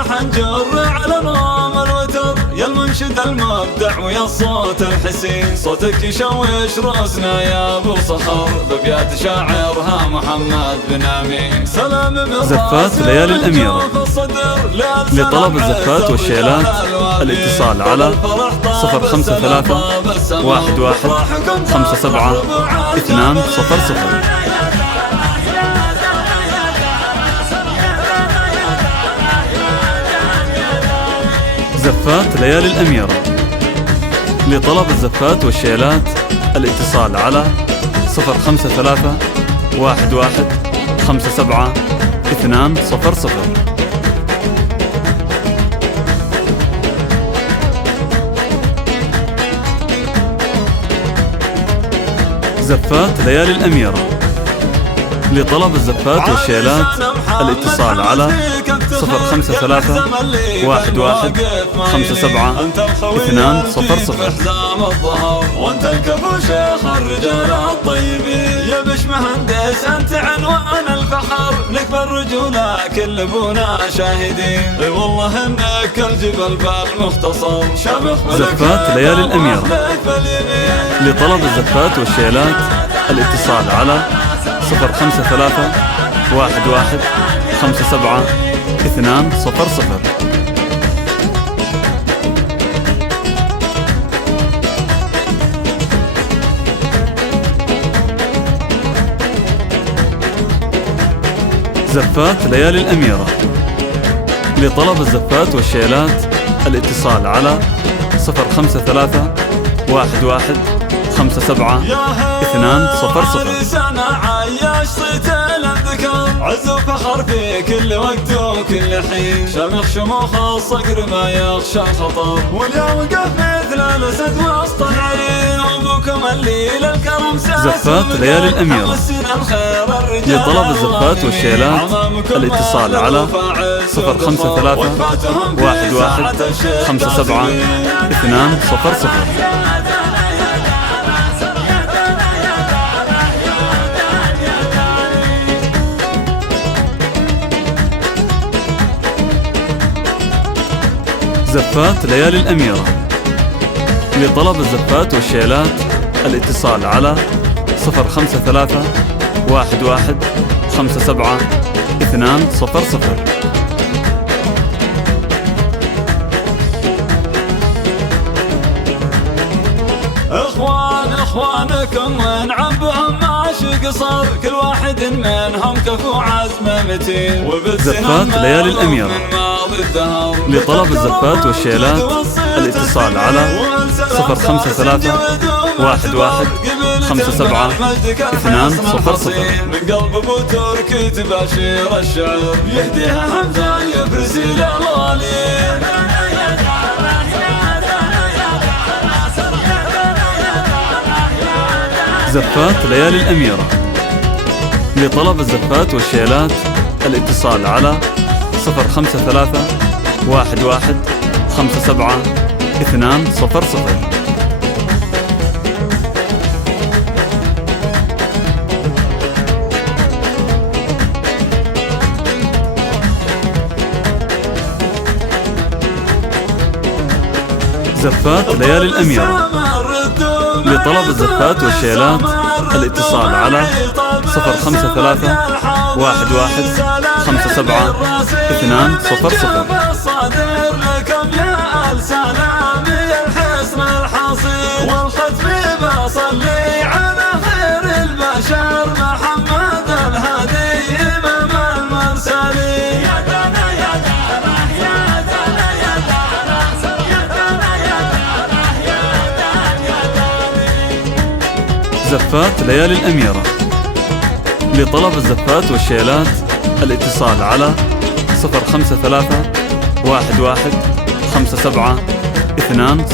الحنجر على نوم الوتر، يا المنشد المبدع ويا الصوت الحسين، صوتك يشوش راسنا يا ابو صخر، بابيات شاعرها محمد بن امين. سلام من زفات ليالي الأميرة. لطلب الزفات والشيلات الاتصال على 053 11 57 200. زفات ليالي الأميرة. لطلب الزفات والشيلات الاتصال على 053 11 57 200. زفات ليالي الأميرة. لطلب الزفات والشيلات الاتصال على 053 11 57 200. حزام الظهر وانت الكفو شيخ الرجال الطيبين، يا بش مهندس انت عنوان الفخر، لك بالرجولة كل ابونا شاهدين، اي والله انك الجبل بالمختصر شامخ. زفات ليالي الأميرة. لطلب الزفات والشيلات الاتصال على 053 11 57 200. زفات ليالي الأميرة. لطلب الزفات والشيلات الاتصال على 053 11 57 200. سنة عايش صيت الذكر، عز وفخر في كل وقت وكل حين، شامخ شموخ الصقر ما يخشى الخطر، واليا وقف مثل الاسد وسط العرين، وابوكم الليل الكرم زفات ليالي الأميرة. لطلب الزفات والشيلات الاتصال على 053 11 57 200. زفات ليالي الأميرة. لطلب الزفات والشيلات الاتصال على 053 11 57 200. اخوانكم من عبهم ماشي قصر، كل واحد منهم كفو عزمه متين، زفات ليالي الأميرة. لطلب الزفات والشيلات الاتصال على 053 11 57 200. من قلب ابو تركي تباشير الشعر، يهديها حمزه يبرز الغالي. زفات ليالي الأميرة. لطلب الزفات والشيلات الاتصال على 053 11 57 200. زفات ليالي الأميرة. لطلب الزفات والشيلات الاتصال على 053 11 57 200. صادر لكم يا آل سلامي الحصن الحصين، والختم بصلي على خير البشر محمد الهادي إمام المرسلين. يا دنا يا دنا يا دنا يا دنا يا دنا يا دنا يا دنا. زفات ليالي الأميرة. لطلب الزفات والشيلات الاتصال على 053 11 57 200.